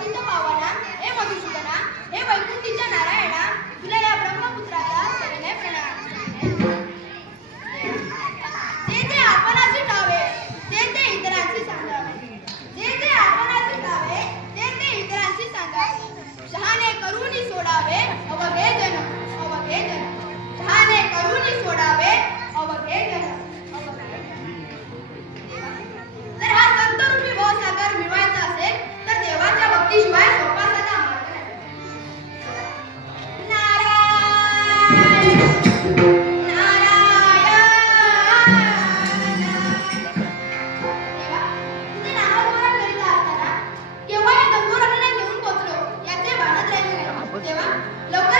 गोविंद पावना हे मधुसूदना हे वैकुंठीच्या Narayana Lo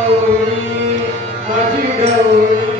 Majidawi, Majidawi.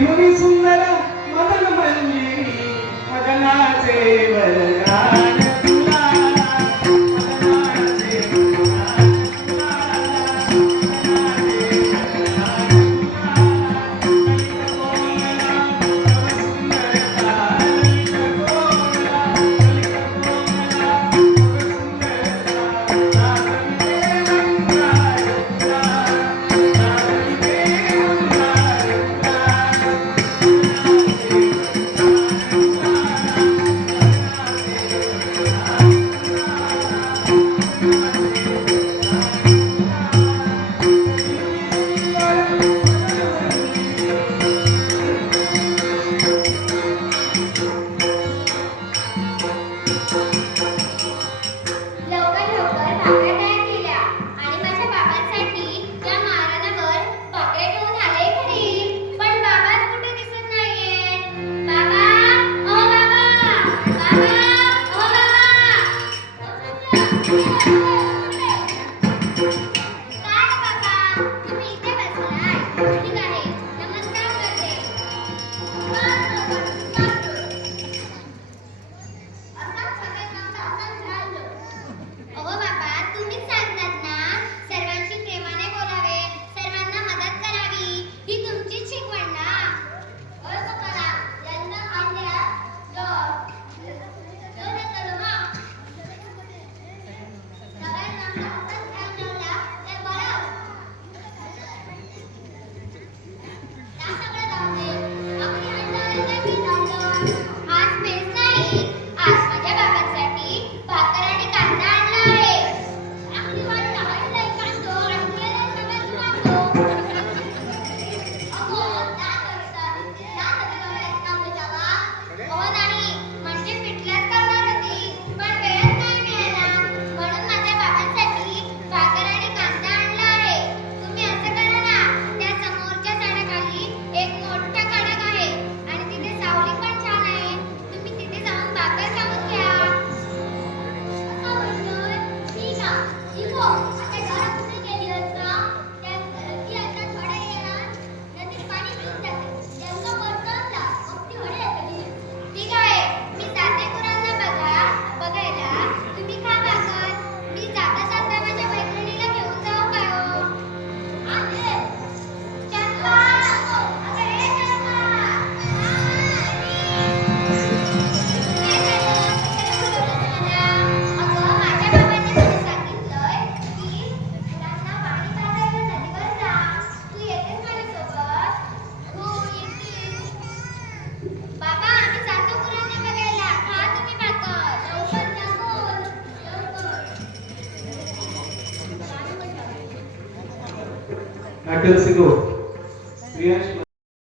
मुनि सुंदर मदन मंजी मदना बल Yeah.